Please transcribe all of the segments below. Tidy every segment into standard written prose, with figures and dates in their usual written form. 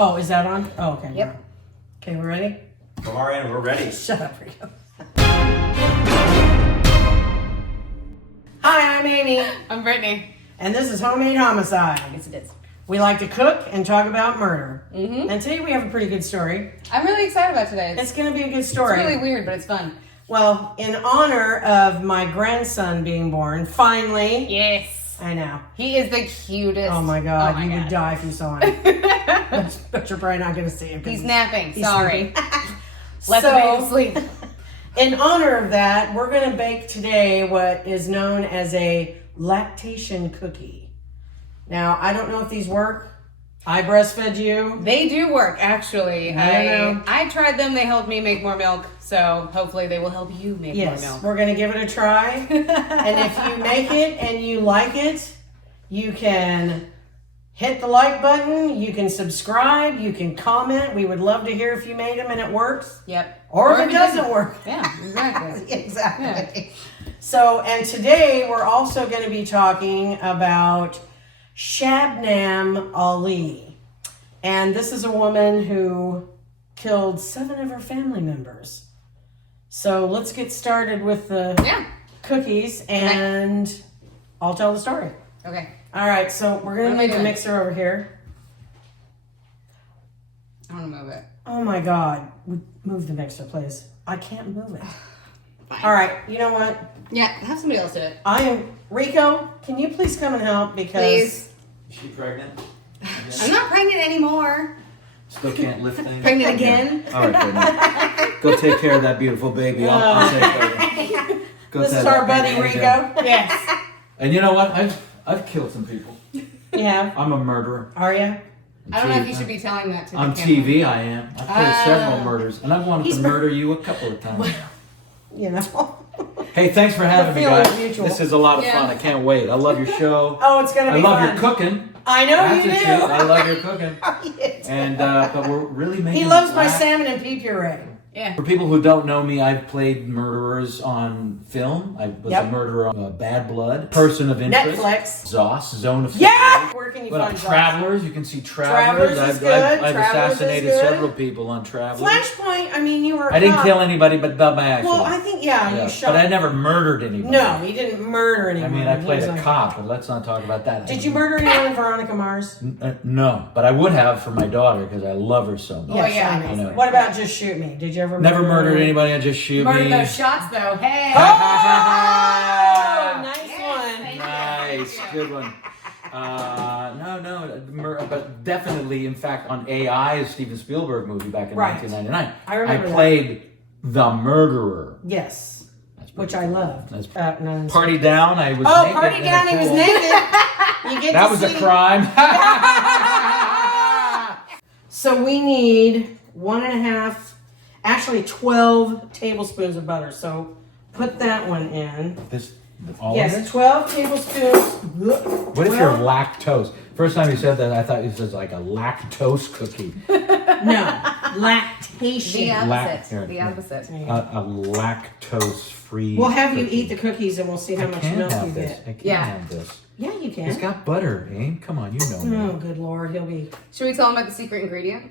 Oh, is that on? Oh, okay. Yep. Okay, we're ready? Come on in, we're ready. Shut up, Rico. Hi, I'm Amy. I'm Brittany. And this is Homemade Homicide. Yes, it is. We like to cook and talk about murder. Mm-hmm. And today we have a pretty good story. I'm really excited about today. It's going to be a good story. It's really weird, but it's fun. Well, in honor of my grandson being born, finally. Yes. I know. He is the cutest. Oh my God, Oh my you God. would die if you saw him. but you're probably not going to see him. He's napping. he's Sorry. sleeping. Let the baby sleep. In honor of that, we're going to bake today what is known as a lactation cookie. Now, I don't know if these work. I breastfed you. They do work, actually. I know. I tried them. They helped me make more milk. So hopefully they will help you make more milk. We're going to give it a try. And if you make it and you like it, you can hit the like button. You can subscribe. You can comment. We would love to hear if you made them and it works. Yep. Or if it doesn't work. Yeah, exactly. Exactly. Yeah. So, and today we're also going to be talking about Shabnam Ali. And this is a woman who killed 7 of her family members. So let's get started with the cookies and I'll tell the story. Okay. All right, so we're going to move the mixer over here. I want to move it. Oh my God. Move the mixer, please. I can't move it. Fine. All right, you know what? Yeah, have somebody else do it. Rico, can you please come and help? Because Please. Is she pregnant? I'm not pregnant anymore. Still can't lift things? Pregnant again? All right, Brittany. Go take care of that beautiful baby. I'll take care of it. Go this take is that our buddy baby. Rico. Yes. And you know what? I've killed some people. Yeah. I'm a murderer. Are you? I don't know if you should be telling that to the On camera. TV, I am. I've played several murders, and I've wanted to murder you a couple of times. You know. Hey, thanks for having me, feeling's guys. mutual. This is a lot of Yeah. fun. I can't wait. I love your show. Oh, it's gonna be I love fun. your cooking. I know That's you the do. truth. I love your cooking. Yes. And but we're really making. He loves my laugh. salmon and pea puree. Yeah. For people who don't know me, I've played murderers on film. I was a murderer on Bad Blood, Person of Interest, Netflix. Zoss, Zone of Yeah. Where can you But find Travelers, you can see Travelers. Travelers is I've good. Travelers assassinated is good. several people on Travelers. Flashpoint. I mean, you were. I didn't kill anybody, but by accident. Well, I think you shot. But I never murdered anybody. No, he didn't murder I anyone. mean, I played He a was cop, but let's not talk about that. Did you murder anyone in Veronica Mars? No, but I would have for my daughter because I love her so much. Yes, yeah, I know. I know. What about Just Shoot Me? Did you ever Never murdered anyone? anybody. I just shoot Murdered me. those shots, though. Hey. Oh, nice Yes, one. thank you. Nice, good one. But definitely, in fact, on AI, a Steven Spielberg movie back in Right. 1999. I remember that. played the murderer. Yes, That's pretty which I cool. loved. That's No, Party Down, I was oh, naked. Party in a Down, he was pool. naked. You get That to was see. a crime. So we need 1.5, actually 12 tablespoons of butter. So put that one in. All of Yes, this? 12 tablespoons. What if you're lactose? First time you said that, I thought it was like a lactose cookie. No, lactation. The opposite. Here, The here. opposite. A lactose-free. We'll have you cookie. eat the cookies and we'll see how I much can't milk you have this. get. I can't Yeah. have this. Yeah, you can. It's got butter, Aim. Come on, you know me. Oh, good Lord, he'll be. Should we tell them about the secret ingredient?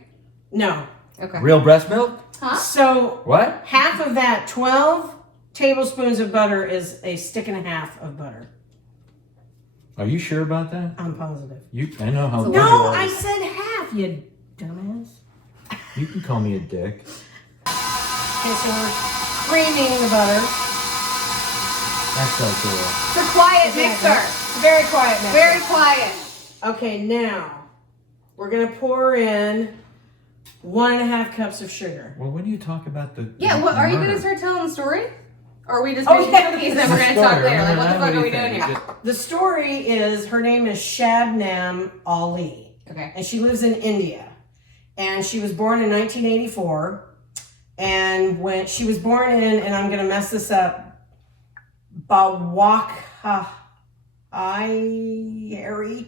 No. Okay. Real breast milk? Huh? So What? half of that, 12 tablespoons of butter is a stick and a half of butter. Are you sure about that? I'm positive. I know how. So good No, you are. I said half, you dumbass. You can call me a dick. Okay, so we're creaming the butter. That's so cool. It's a quiet mixer. Very quiet now. Very quiet. Okay, now we're gonna pour in 1.5 cups of sugar. Well, when you talk about the Yeah, what are you murder- gonna start telling the story? Or are we just Oh, making yeah. cookies and then we're gonna talk later? Like, what the fuck are we doing here? The story is her name is Shabnam Ali, Okay. and she lives in India. And she was born in 1984. And when she was born in, and I'm gonna mess this up, Bawakha. Harry.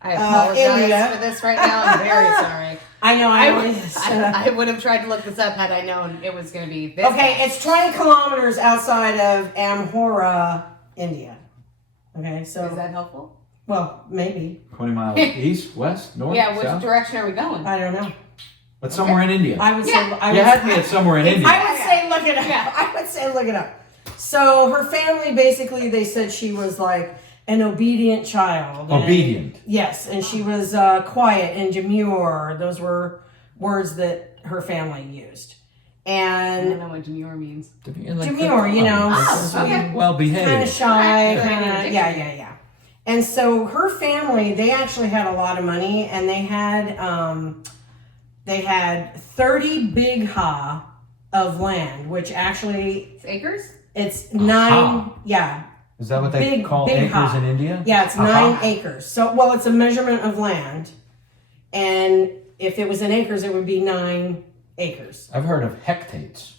I apologize India. for this right now. I'm very sorry. I know. I would have tried to look this up had I known it was going to be this. Okay, guy. it's 20 kilometers outside of Amhora, India. Okay, so Is that helpful? Well, maybe. 20 miles east, west, north, Yeah, which south? direction are we going? I don't know. But somewhere in India. I would say. You had me at somewhere in India. I would say look it up. I would say look it up. So her family basically, they said she was like an obedient child. Obedient. Yes, and she was quiet and demure. Those were words that her family used. I And don't know what demure means. demure, you know, okay. Well behaved. kind of shy, Right. kind of, yeah. And so her family, they actually had a lot of money, and they had 30 big ha of land, which actually It's acres? it's 9. Ha. Yeah, Is that what they Big- call big acres ha. in India? yeah, it's 9 acres. So, well, it's a measurement of land, and if it was in acres, it would be 9 acres. I've heard of hectates.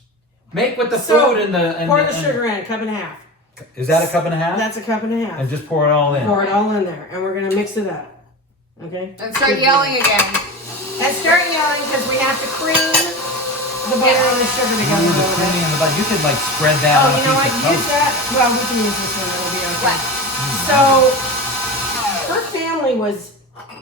Make with the So, food and the... Pour the sugar in, a cup and a half. Is that a cup and a half? That's a cup and a half. And just pour it all in. Pour it all in there, and we're gonna mix it up. Okay. And start yelling again. And start yelling because we have to cream the butter and the sugar together. Ooh, a the little bit. creamy and the butter. You could like spread that Oh, on a you know what? piece of Use toast. that. Well, we can use this one. It'll be okay. So, her family was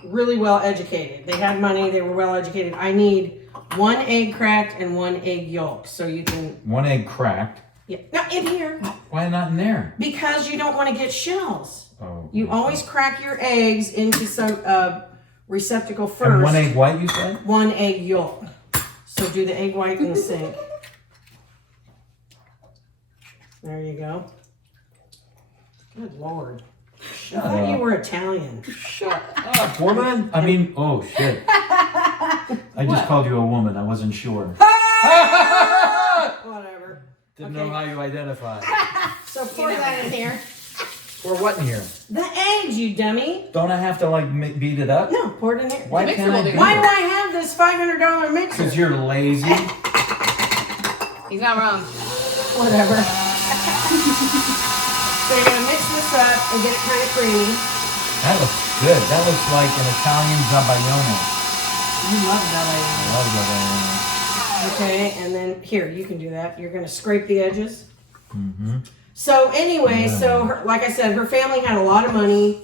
really well educated. They had money. They were well educated. I need 1 egg cracked and 1 egg yolk, so you can. 1 egg cracked. Yeah. No, in here Why not in there? because you don't want to get shells. Oh. You always crack your eggs into some receptacle first. And 1 egg white, you said? 1 egg yolk. So do the egg white in the sink. There you go. Good Lord. I thought you were Italian. Shut up, woman. I mean, oh shit. I just called you a woman. I wasn't sure. Whatever. Didn't know how you identify. So pour that in here. Pour what in here? The eggs, you dummy. Don't I have to like beat it up? No, pour it in here. Why The can't mixer I will do do Why it? do I have this $500 mixer? Because you're lazy. He's not wrong. Whatever. So you're going to mix this up and get it kind of creamy. That looks good. That looks like an Italian zabaione. You love that I love zabaione. Okay, and then here, you can do that. You're going to scrape the edges. Mm-hmm. So anyway, like I said, her family had a lot of money,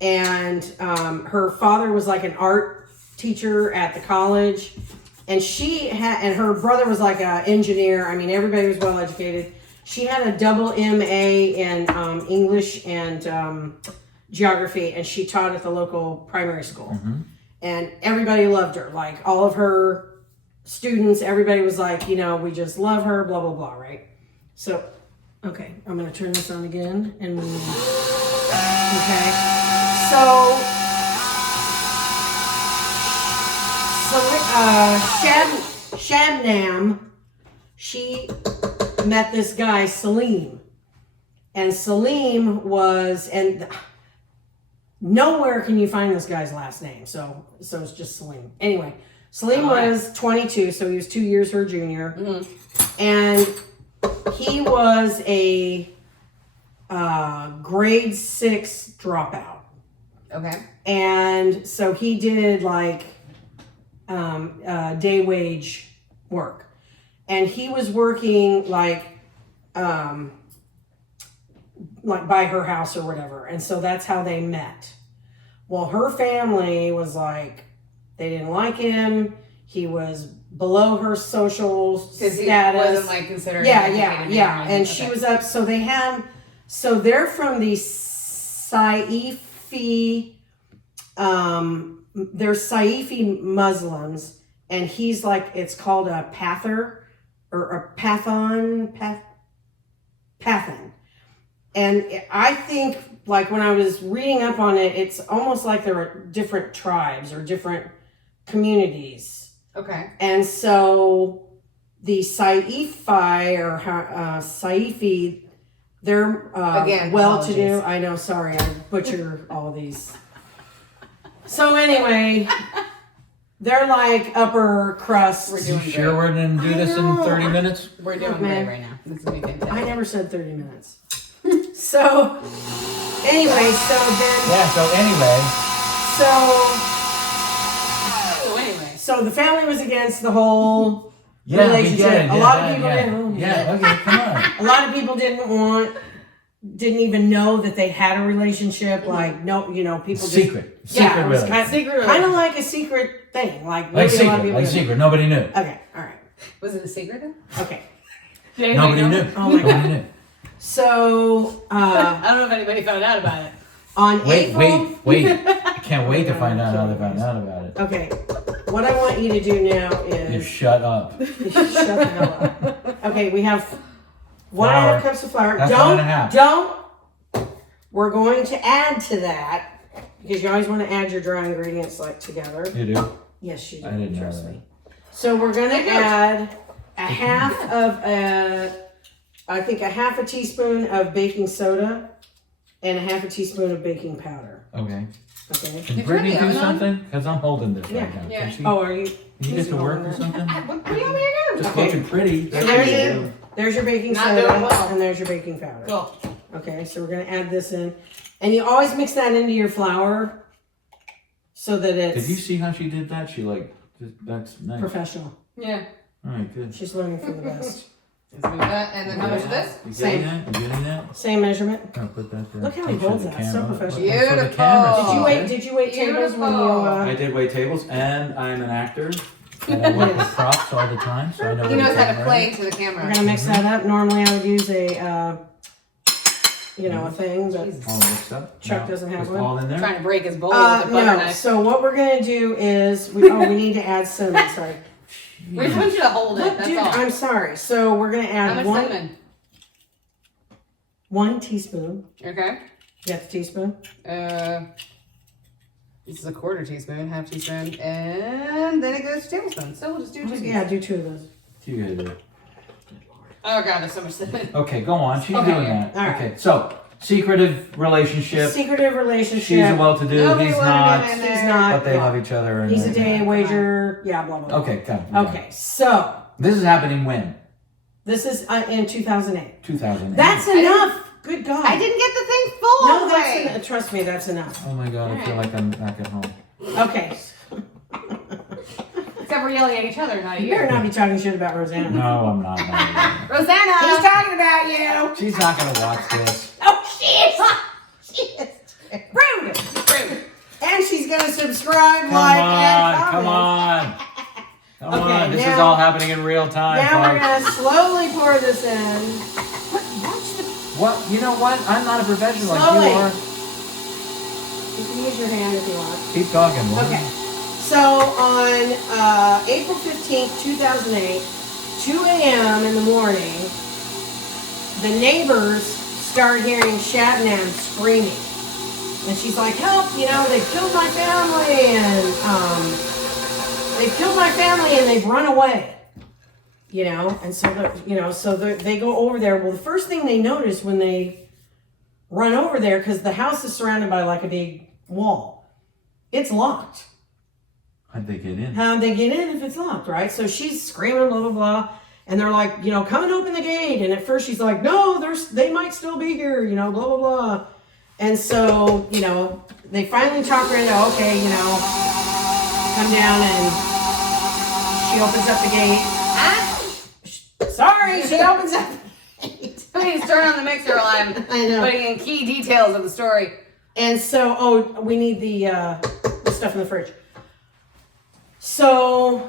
and her father was like an art teacher at the college, and and her brother was like an engineer. I mean, everybody was well educated. She had a double MA in English and geography, and she taught at the local primary school. Mm-hmm. And everybody loved her. Like all of her students, everybody was like, we just love her, blah, blah, blah, right? So, okay, I'm going to turn this on again. And okay. So Shabnam, she met this guy, Salim. And Salim and nowhere can you find this guy's last name. So it's just Salim. Anyway, Salim was 22, so he was 2 years her junior. Mm-hmm. And he was a grade 6 dropout. Okay. And so he did like day wage work. And he was working like by her house or whatever. And so that's how they met. Well, her family was like, they didn't like him. He was below her social status. He wasn't like considered. Yeah. And she was up. So they're from the Saifi, they're Saifi Muslims. And he's like, it's called a Pather or a Pathan. And I think, like, when I was reading up on it, it's almost like there are different tribes or different communities. Okay. And so the Saifi or Saifi, they're Again, well-to-do. apologies. I know, sorry, I butcher all these. So anyway, they're like upper crust. We're doing Sure, we're going to do this in 30 minutes? We're doing great right now. This is going to be fantastic. I never said 30 minutes. So, anyway, So anyway. So the family was against the whole Yeah, relationship. we get it. A lot of people didn't. Yeah, okay, come on. A lot of people didn't want didn't even know that they had a relationship. Like, no, people secret it was really. kind of like a secret thing. Like secret. Nobody knew. Okay, all right. Was it a secret then? Okay. Nobody knew. Oh my God. Knew. So, I don't know if anybody found out about it. On April... Wait. I can't wait to find out how they found out about it. Okay. What I want you to do now is... You shut up. Shut the hell up. Okay, we have 1.5 cups of flour. That's Don't. 1.5. We're going to add to that, because you always want to add your dry ingredients together. You do? Yes, you do. I didn't know Trust that. me. So we're going to add a half a teaspoon of baking soda and a half a teaspoon of baking powder. Okay. Okay. Can Brittany do something? Because I'm holding this right now. Yeah. Can she? Oh, are you? Can you get to work or something? What do you want me to do? Just Okay. looking pretty. So there's your baking Not soda doing well. and there's your baking powder. Cool. Okay, so we're going to add this in. And you always mix that into your flour so that it's Did you see how she did that? That's nice. professional. Yeah. All right, good. She's learning from the best. Let's move that. And then how much of this? You Same. getting that? You getting that? Same measurement. I'll put that there. Look how he Make sure holds the that. So camera- professional. for the Beautiful. camera Did you sees wait? it. Did you wait tables when you? I did wait tables, and I'm an actor. And I work with props all the time, so I know. He knows how to everything, play right? to the camera. We're gonna mix that up. Normally I would use a, a thing, but All mixed up. Chuck Now, doesn't have just one. all in there. Trying to break his bowl with a butter no. knife. So what we're gonna do is we need to add cinnamon. Sorry, We just want you to hold it. look, That's dude, all. I'm sorry. So we're gonna How add much cinnamon? 1 teaspoon. Okay. You got the teaspoon? This is a quarter teaspoon, half teaspoon, and then it goes to tablespoon. So we'll just do 2 teaspoons. Yeah, do 2 of those. You gotta do it. Oh god, there's so much cinnamon. Okay, go on. She's Okay. doing that. All right. Okay, so secretive relationship. Secretive relationship. She's a well-to-do. Nobody He's wanted not. it in He's there. not. But they love each other. And He's a they- day wager. Yeah, blah blah. Blah. Okay, come. Okay, so This is happening when? this is in 2008. 2008. That's enough. Good God. I didn't get the thing full all No, the that's way. enough. Trust me, that's enough. Oh my god, I feel like I'm back at home. Okay. Except we're yelling at each other, not at You you. better not be talking shit about Rosanna. No, I'm not. Rosanna! He's talking about you. She's not gonna watch this. Oh, she is. Rude. Rude. And she's gonna subscribe, Come like, on, and comment. come on. Come Okay, on, this is now- all happening in real time, Now we're folks. gonna slowly pour this in. Watch the. What? You know what? I'm not a professional Slowly. like you are. You can use your hand if you want. Keep talking. woman. Okay. So on April 15th, 2008, 2 a.m. in the morning, the neighbors start hearing Shabnam screaming. And she's like, help, they've killed my family and they've run away. And so they go over there. Well, the first thing they notice when they run over there, because the house is surrounded by like a big wall, it's locked. How'd they get in? How'd they get in if it's locked, right? So she's screaming, blah, blah, blah. And they're like, come and open the gate. And at first she's like, no, they might still be here, blah, blah, blah. And so, they finally talk her into, okay, come down, and she opens up the gate. Sorry, she opens up the gate. Please turn on the mixer while I'm I know. putting in key details of the story. And so, we need the stuff in the fridge. So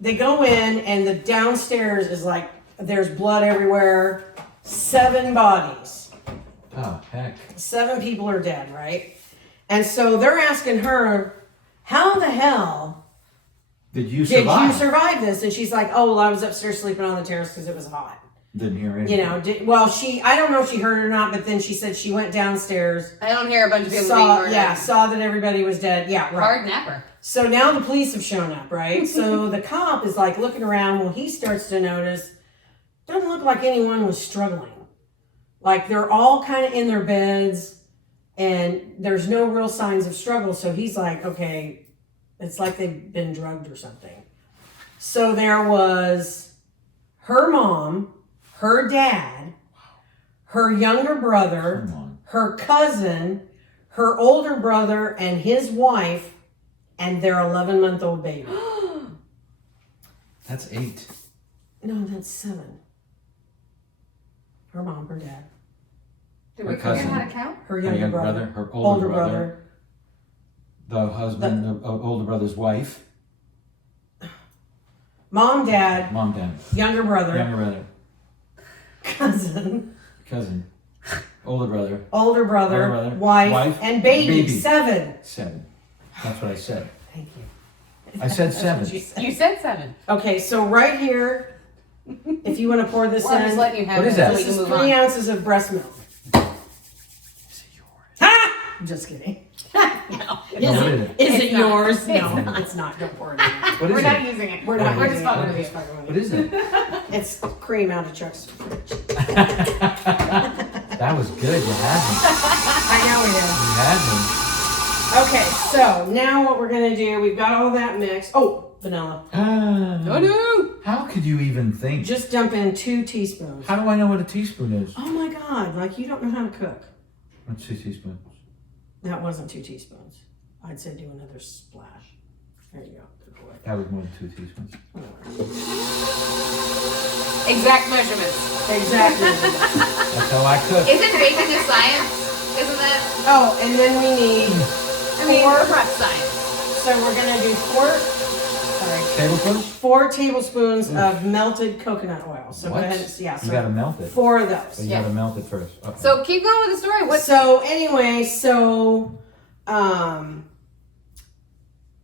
they go in, and the downstairs is like, there's blood everywhere. 7 bodies. Oh, heck. 7 people are dead, right? And so they're asking her, how the hell Did you did survive? you survive this? And she's like, oh, well, I was upstairs sleeping on the terrace because it was hot. Didn't hear anything. I don't know if she heard it or not, but then she said she went downstairs, I don't hear a bunch of people being murdered. saw that everybody was dead. Yeah, right. Hard napper. So now the police have shown up, right? So the cop is like looking around. Well, he starts to notice, doesn't look like anyone was struggling. Like they're all kind of in their beds and there's no real signs of struggle. So he's like, okay, it's like they've been drugged or something. So there was her mom, her dad, her younger brother, Come on. her cousin, her older brother, and his wife, and their 11-month-old baby. That's 8. No, that's 7. Her mom, her dad. Did Her we forget cousin. how to count? Her Her younger brother. her older brother. The husband, the older brother's wife. Mom, dad, younger brother, Younger brother. cousin, Older brother. older brother, wife, and baby. 7. 7. That's what I said. Thank you. I said 7. You said 7. Okay, so right here, if you want to pour this Well, I'm just in, letting you have What it is that? so we this can is move 3 on. ounces of breast milk. Is it yours? Ha! I'm just kidding. No, No, what is it? Is It's it not. yours? It's No, not. it's not. Don't pour it in. What is We're not it? using it. We're not We're using just it. fucking We're with just you. fucking with What you. is it? It's cream out of Chuck's fridge. That was good. You had me. I know we did. You had me. Okay, so now what we're gonna do, we've got all that mixed. Oh, vanilla. Oh no! How could you even think? Just dump in 2 teaspoons. How do I know what a teaspoon is? Oh my God, like you don't know how to cook. What's 2 teaspoons? That wasn't 2 teaspoons. I'd say do another splash. There you go. Good boy. That was more than 2 teaspoons. Exact measurements. Exactly. That's how I cook. Isn't baking a science? Isn't that? Oh, and then we need I mean, 4. rough science. So we're gonna do 4. Sorry. Tablespoons? 4 tablespoons of melted coconut oil. So What? go ahead and You so gotta melt it. 4 of But those. you gotta melt it first. Okay. So keep going with the story. What? So anyway,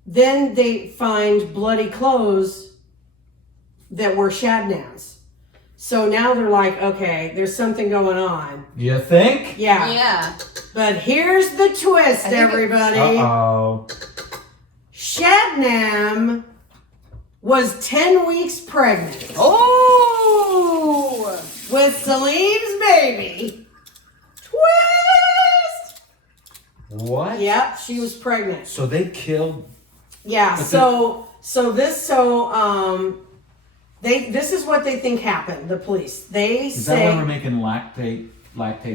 then they find bloody clothes that were Shabnam's. So now they're like, okay, there's something going on. You think? Yeah. Yeah. But here's the twist, think everybody. Uh-oh. Shabnam was 10 weeks pregnant Oh! with Salim's baby. Twist! What? Yep, she was pregnant. So they killed. Yeah, But this is what they think happened, the police. They Is say that why we're making lactate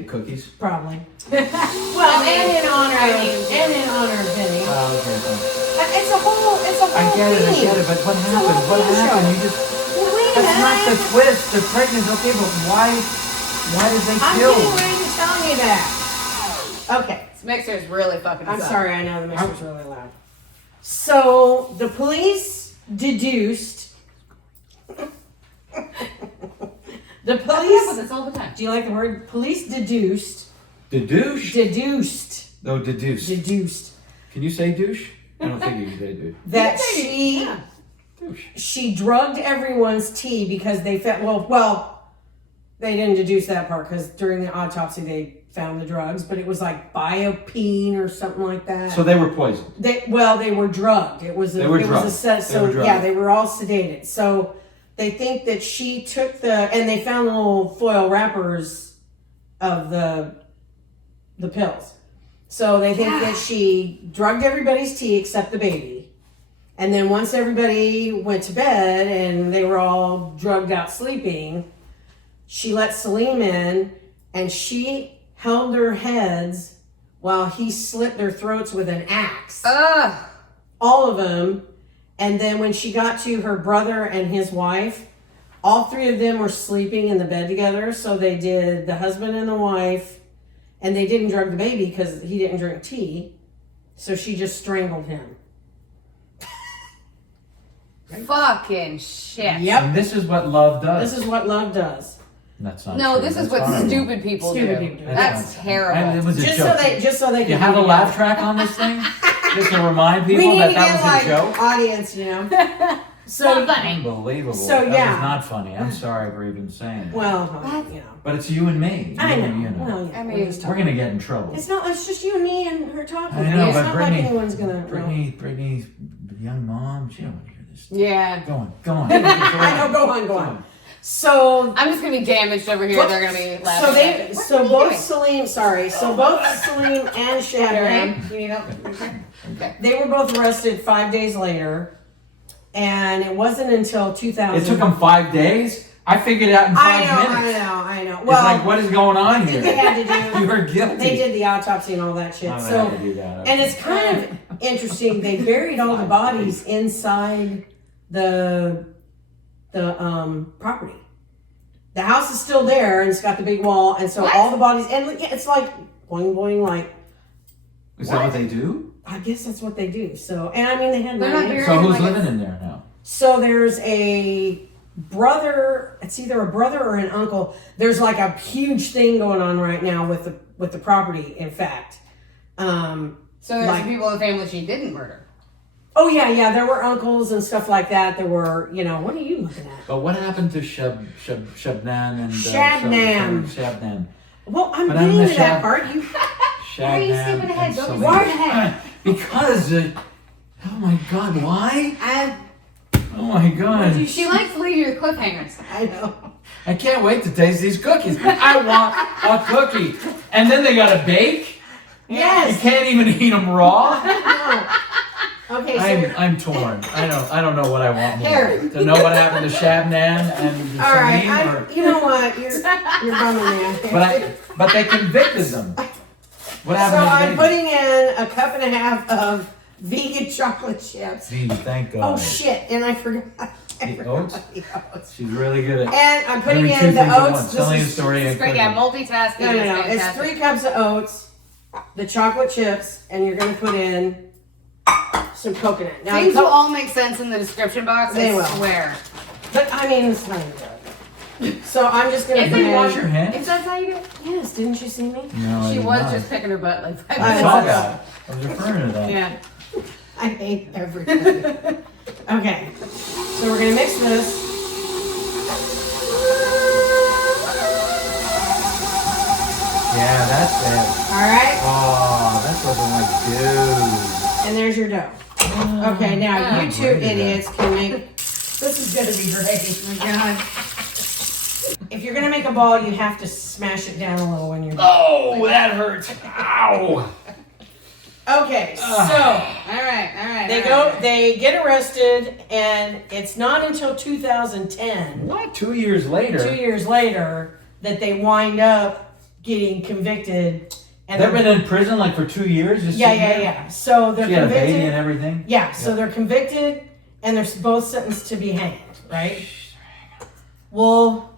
cookies? probably. Well, and in honor of Vinny. Oh, okay. Fine. It's a whole I get it. theme. But what a happened? whole What theme happened? show. You just. Well, wait a That's not the minute. twist. They're pregnant. Okay, but why did they I'm kill? getting ready to tell you that. Okay. This mixer is really fucking us I'm up. sorry, I know the mixer's really loud. So the police deduced. The I put up with police. this all the time. Do you like the word? Police deduced. Deduce? Deduced. No, deduce. Deduced. Can you say douche? I don't think you can say douche. That Yeah. Douche. she drugged everyone's tea because they felt well they didn't deduce that part because during the autopsy they found the drugs, but it was like biopene or something like that. So they were poisoned. They were drugged. It was a, They were it drugged. was a set. They So were drugged. yeah, they were all sedated. So they think that she took and they found the little foil wrappers of the pills. So they think that she drugged everybody's tea except the baby. And then once everybody went to bed and they were all drugged out sleeping, she let Salim in and she held their heads while he slit their throats with an axe. Ugh. All of them. And then when she got to her brother and his wife, all 3 of them were sleeping in the bed together. So they did the husband and the wife, and they didn't drug the baby because he didn't drink tea. So she just strangled him. Fucking shit. Yep. And this is what love does. This is what love does. That's not No, true. this is That's what horrible. stupid people Stupid do. people do. That's not- terrible. And it was a Just joke. so they can You have be a laugh together. track on this thing? Just to remind We people need that to that get was like a joke? audience, you know. So Not funny. Unbelievable. So, That yeah. was not funny. I'm sorry for even saying it. well, you know. But it's you and me. I know. You Well, yeah, I we're mean, just We're talking. going to get in trouble. It's not. It's just you and me and her talking. I know, it's but not Brittany, like anyone's gonna. Brittany's young mom, she don't want to hear this. Yeah. Go on. I know. Go on. So I'm just gonna be damaged over here. They're gonna be laughing. So at they, it. so What are both you Salim, sorry, so both Salim and doing? Shabnam, You need help? Okay. they were both arrested 5 days later, and it wasn't until 2000. It took them 5 days? I figured it out in 5 minutes. I know. It's Well, like, what is going on here? they had to do. You were guilty. They did the autopsy and all that shit. I'm gonna So, have to do that. and it's kind of interesting. They buried all the bodies inside the property. The house is still there, and it's got the big wall, and so What? all the bodies, and it's like boing boing, like. Is that what they do? I guess that's what they do. So, and I mean, they had They're not 9 very- So who's like living in there now? So there's a brother. It's either a brother or an uncle. There's like a huge thing going on right now with the property. In fact, So there's like- people in the family she didn't murder. oh yeah, there were uncles and stuff like that. There were, what are you looking at? But what happened to Shabnan and Shabnam. Shabnam. Well, I'm But getting I'm to the that Shab- part. You, Why are you Shabnam skipping ahead? and Don't be Selena. skipping ahead. Because, oh my God, why? And Oh my God. she likes to leave you with cliffhangers. I know. I can't wait to taste these cookies. I want a cookie. And then they gotta bake? Yes. You can't even eat them raw? No. Okay, so I'm torn. I don't know what I want more. Here. To know what happened to Shabnan and all right. Celine, or, You know what? You're bumming me out there. but they convicted them. What So happened to I'm the putting in a cup and a half of vegan chocolate chips. baby? Thank God. Oh shit! And I forgot. The oats? The oats. She's really good at And I'm putting doing in two the things at oats. once. Telling a story It's and great. cooking. Yeah, multitasking. No. is It's fantastic. 3 cups of oats, the chocolate chips, and you're gonna put in some coconut. Now, Things will all make sense in the description box. They I will. swear. but I mean, it's not even good. So I'm just gonna If put Did in. you wash your hands? If that's how you do it. Yes, didn't you see me? No, I She did was not. just picking her butt like 5 I I minutes saw was. ago. that. I was referring to that. Yeah. I hate everything. Okay, so we're gonna mix this. Yeah, that's it. All right, Oh, that's looking like dude. and there's your dough. Okay, now you two Great. idiots can make. This is gonna be great. Oh my God. If you're gonna make a ball, you have to smash it down a little when you're. Oh, that hurts. Ow. Okay, so All right. they all go. right. They get arrested, and it's not until 2010, What? 2 years later? 2 years later, that they wind up getting convicted. And They've they're- been in prison like for 2 years? Just sitting there? Yeah. So they're She had a convicted. baby and everything? Yeah, so they're convicted and they're both sentenced to be hanged, right? Well,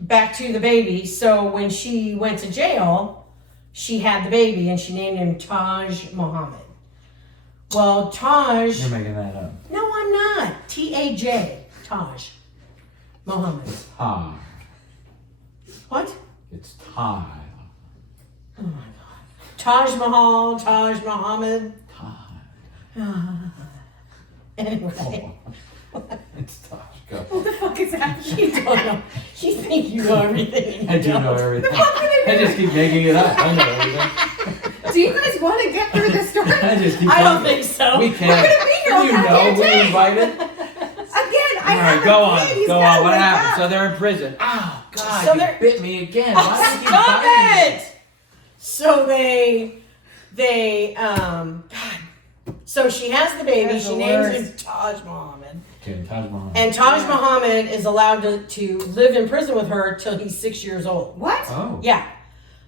back to the baby. So when she went to jail, she had the baby and she named him Taj Muhammad. Well, Taj, You're making that up. no, I'm not. T-A-J, Taj Muhammad. Thai. What? It's Thai. Oh my God. Taj Mahal, Taj Muhammad. Thai. Anyway, It's Thai. Go. What the fuck is happening? you don't know. You think you know everything. and I you do don't. know everything. I just keep making it up. I know everything. Do you guys want to get through the story? I just keep I don't talking. think so. We can't. We're gonna be here all You goddamn know, we day. invited. Again, I All right, haven't go played. on. He's Go gotta on. What wake happened? up. So they're in prison. Oh, God, So you they're- bit me again. Why do you keep Stop biting me? it! So so she has the baby, That's she the names worst. him Taj Muhammad. Okay, Taj Mahal. And Taj Muhammad is allowed to live in prison with her till he's 6 years old. What? Oh. Yeah.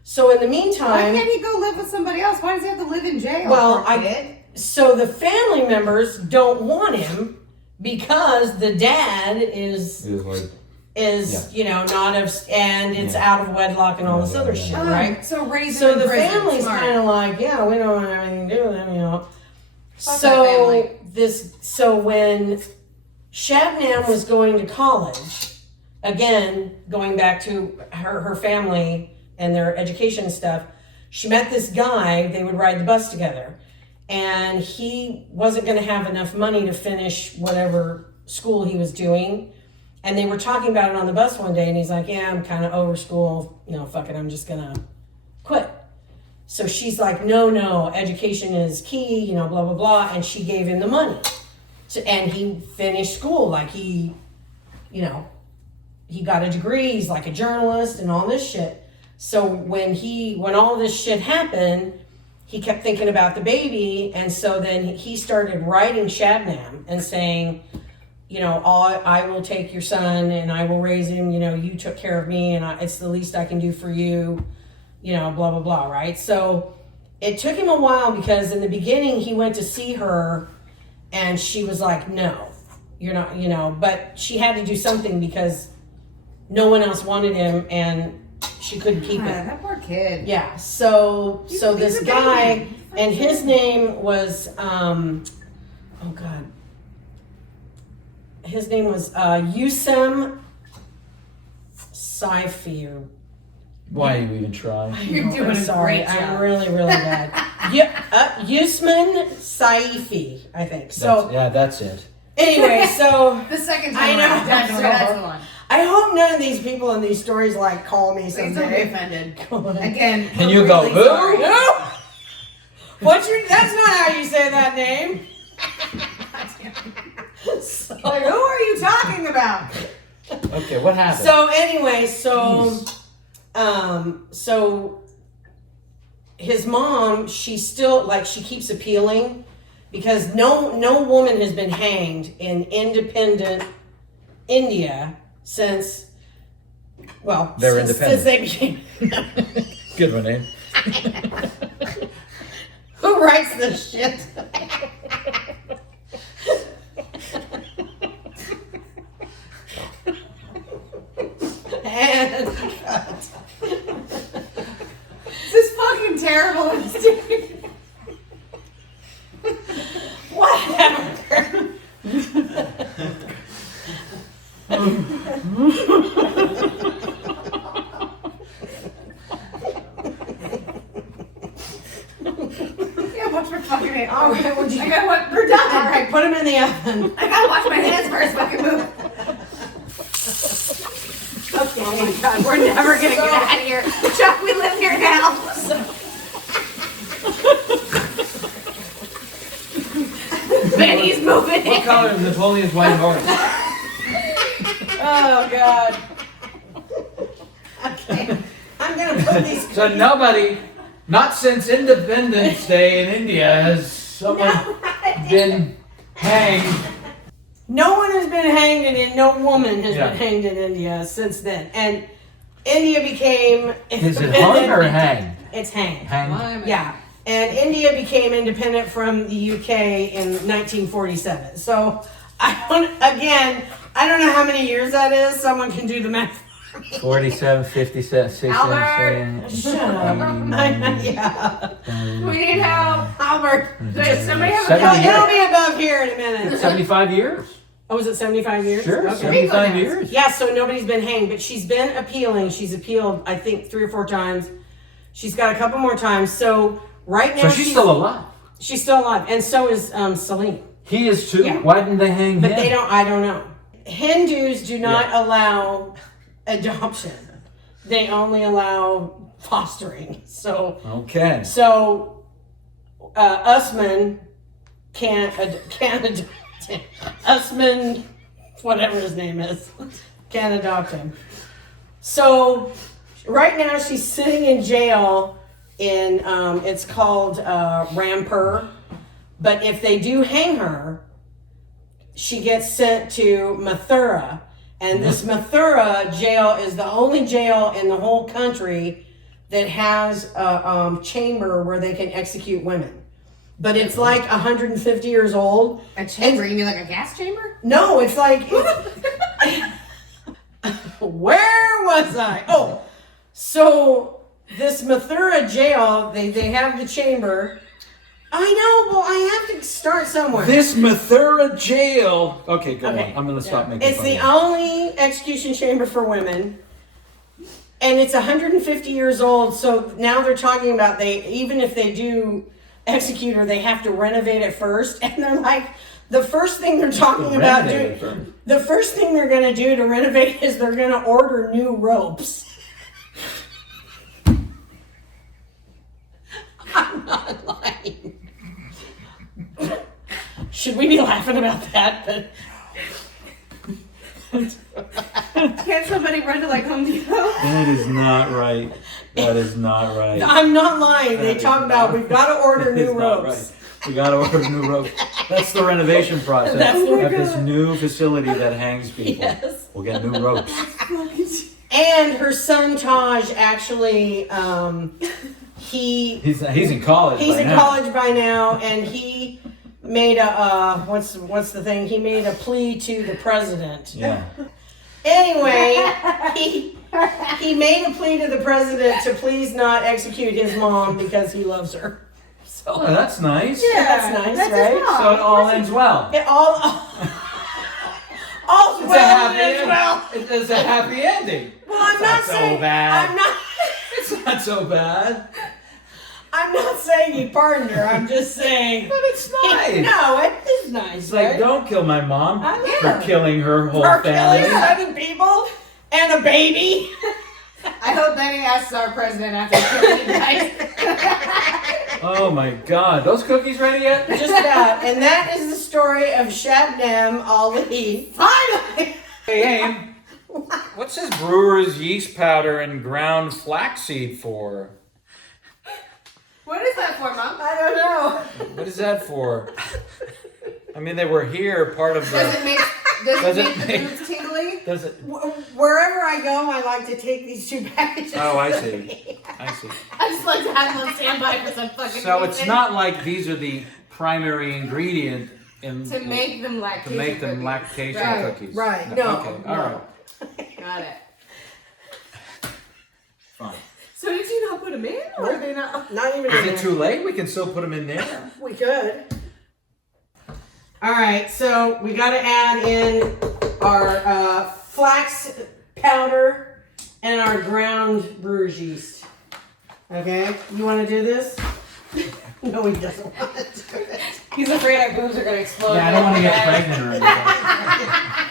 So in the Why meantime, can't he go live with somebody else? Why does he have to live in jail? Well, Poor kid? so the family members don't want him because the dad is It was like, not of, and it's Yeah. out of wedlock and all this Yeah, other yeah, shit, yeah. right? So raise So him the in prison. family's Smart. kind of like, yeah, we don't want anything to do with him, Fuck that So family. when Shabnam was going to college, again going back to her family and their education and stuff, she met this guy. They would ride the bus together, and he wasn't going to have enough money to finish whatever school he was doing. And they were talking about it on the bus one day, and he's like, yeah, I'm kind of over school. Fuck it, I'm just going to quit. So she's like, no, education is key, blah, blah, blah. And she gave him the money. And he finished school. Like he got a degree. He's like a journalist and all this shit. So when all this shit happened, he kept thinking about the baby. And so then he started writing Shabnam and saying, I will take your son and I will raise him. You took care of me and it's the least I can do for you. Blah, blah, blah, right? So it took him a while because in the beginning he went to see her and she was like, no, you're not, but she had to do something because no one else wanted him, and she couldn't keep him. That poor kid. Yeah. So this guy, and his name was his name was Yusem Saifi. Why do you even try? You're doing I'm sorry. a great job. I'm really, really bad. Yusman Saifi, I think. So that's it. anyway, so The second time I know. around, that's the one. I hope none of these people in these stories like call me Please don't be someday. offended. Come on. Again, And we're you go, really "Who?" sorry. No! What's your? That's not how you say that name. So, Like, who are you talking about? Okay, what happened? so anyway, so his mom, she still she keeps appealing because no woman has been hanged in independent India since They're since they independent. became. Good one, eh? Who writes this shit? And cut. This is fucking terrible and stupid. Whatever. Yeah, watch my fucking hands. All right, would you? I gotta watch. We're done. All right, put them in the oven. I gotta wash my hands first. Fucking move. Okay. Oh my God, we're never gonna Get out of here, Chuck. We live here now. Benny's moving. What color is Napoleon's white horse? Oh God. Okay. I'm gonna put these. So nobody, not since Independence Day in India, has someone been hanged. No one has been hanged and no woman has Yeah. been hanged in India since then. And India became. Is it hung or hanged? It's hanged. Hanged. Yeah. And India became independent from the UK in 1947. So I don't know how many years that is. Someone can do the math. 47, 57, 67, Albert! 68, Shut up. 89, Yeah. We need help. Albert. Does somebody have a 70 It'll be above here in a minute. 75 years. Oh, was it 75 years? Sure, Okay. 75 years. Yeah, so nobody's been hanged, but she's been appealing. She's appealed, I think, 3 or 4 times. She's got a couple more times. So right now So she's still alive. She's still alive, and so is Salim. He is too? Yeah. Why didn't they hang But him? they don't. I don't know. Hindus do not allow adoption. They only allow fostering. So Okay. Usman can't adopt him. Usman, whatever his name is, can't adopt him. So right now she's sitting in jail in it's called Rampur. But if they do hang her, she gets sent to Mathura. And this Mathura jail is the only jail in the whole country that has a chamber where they can execute women. But it's like 150 years old. A chamber? You mean like a gas chamber? No, it's like... Where was I? Oh, so this Mathura jail, they have the chamber. I know, well, I have to start somewhere. This Mathura jail. Okay, go Okay. on. I'm going to stop making It's fun the of you. only execution chamber for women. And it's 150 years old, so now they're talking about even if they do execute her, they have to renovate it first. And they're like, the first thing they're talking about Renovate doing, it first. the first thing they're going to do to renovate is they're going to order new ropes. I'm not lying. Should we be laughing about that? But Can't somebody run to like Home Depot? That is not right. That is not right. I'm not lying. They That is talk about not- we've got to order That is new not ropes. right. We got to order new ropes. That's the renovation process That's what of we're this gonna- new facility that hangs people. Yes. We'll get new ropes. And her son Taj actually, He's in college. he's by in now. college by now, and he made a what's the thing? He made a plea to the president. Yeah. Anyway, he made a plea to the president to please not execute his mom because he loves her. So Oh, that's nice. yeah, that's nice, That's his right? mom. So it all ends well. It all all's It's a well happy and as well. It's a happy ending. Well, I'm not so saying bad. I'm It's not so bad. not saying he pardoned her. I'm just saying. But it's nice. No, it is nice. It's like, right? don't kill my mom I know. for killing her whole For family. killing 7 people and a baby. I hope that he asks our president after killing you guys. Oh my God. Those cookies ready yet? Just that. And that is the story of Shabnam Ali. Finally! Hey, Aim. What's this brewer's yeast powder and ground flaxseed for? What is that for, Mom? I don't know. What is that for? I mean, they were here, part of Does the. it make Does it the make- boobs tingly? Does it? Wherever I go, I like to take these 2 packages. Oh, I with see. me. I see. I just like to have them on standby for some fucking So it's reason. not like these are the primary ingredient in To make them lactation to make them cookies. lactation Right. cookies. Right. No. Okay. All right. Got it. Fine. So did you not put them in? Or are they not? Not even Is in it there. too late? We can still put them in there. We could. All right, so we got to add in our flax powder and our ground brewer's yeast. Okay, you want to do this? No, he doesn't want to do it. He's afraid our boobs are gonna explode. Yeah, I don't want to get pregnant or anything.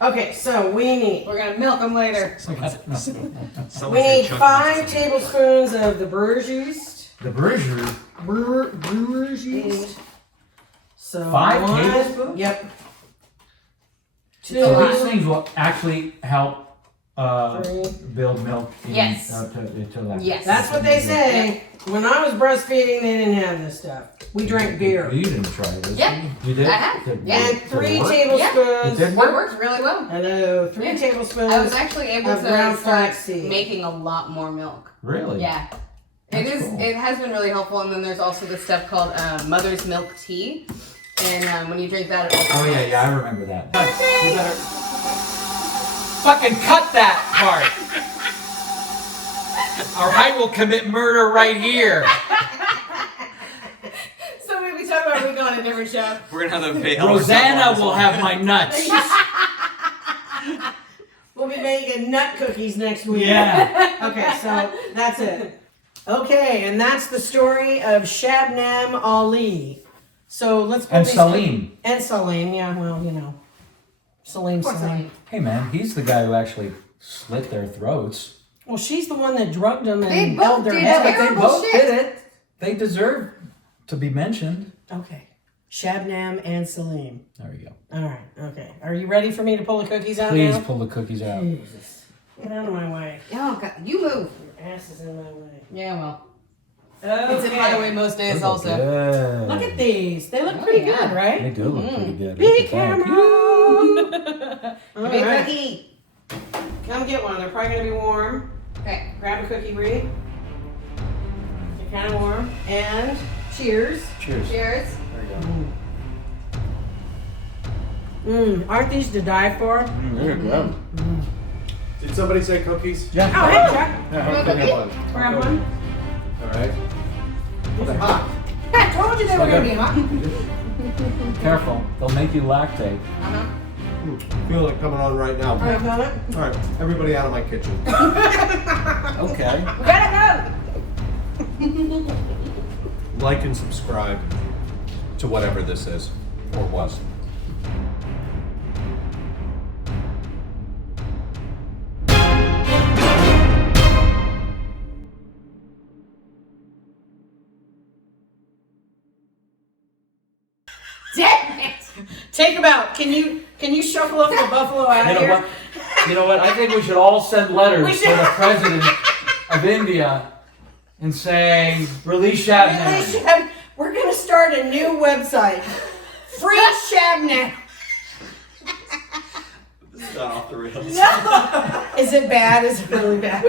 Okay, so we need We're gonna milk them later. we need 5 tablespoons of the brewer's yeast. The brewer's Brewer's yeast. So 5 1, tablespoons? Yep. 2. So these things will actually help 3. build milk. Yes. To lactate. Yes. That's what they say. When I was breastfeeding, they didn't have this stuff. We drank beer. You didn't try this. Yeah, You did? I have. Did- Yeah. And did it 3 work? tablespoons. It did It work? works really well. Hello, 3 Yeah. tablespoons. I was actually able of to ground start flaxseed. making a lot more milk. Really? Yeah. That's It is. cool. It has been really helpful. And then there's also this stuff called mother's milk tea, and when you drink that, it also. Oh yeah, I remember that. You better fucking cut that part, or I will commit murder right here. So we talk about Rico on a different show. We're gonna have a veil. Rosanna will have my nuts. We'll be making nut cookies next week. Yeah. Okay, so that's it. Okay, and that's the story of Shabnam Ali. So let's put And these- Salim. And Salim, yeah, well, you know. Salim. Hey man, he's the guy who actually slit their throats. Well, she's the one that drugged them They and both held their did head. But they Terrible both shit. did it. They deserve to be mentioned. Okay. Shabnam and Salim. There we go. All right, okay. Are you ready for me to pull the cookies out Please now? pull the cookies out. Jesus. Get out of my way. Oh God, you move. Your ass is in my way. Yeah, well, Okay. it's in my way most days Look also. good. Look at these. They look Oh, pretty yeah. good, right? They do look pretty good. Big Look at that. camera. All Big right. cookie. Come get one. They're probably going to be warm. Okay. Grab a cookie, Bree. They're kind of warm. And cheers. Cheers. Cheers. There you go. Aren't these to die for? There you go. Did somebody say cookies? Oh, Yeah. hey, Jack. Yeah, Want a cookie? Grab one. All right. They're hot. I told you they were gonna be hot. Careful. They'll make you lactate. Uh-huh. Feel it coming on right now. All right, got it? All right, everybody out of my kitchen. Okay. We gotta Like and subscribe to whatever this is or was. go. Damn it. Take them out. Can you shuffle up the buffalo out You know here? what? You know what? I think we should all send letters We to should. the president of India and saying, release Shabnam. Really, Shab, we're going to start a new website. Free Shabnam. This is not off the rails. No. Is it bad? Is it really bad?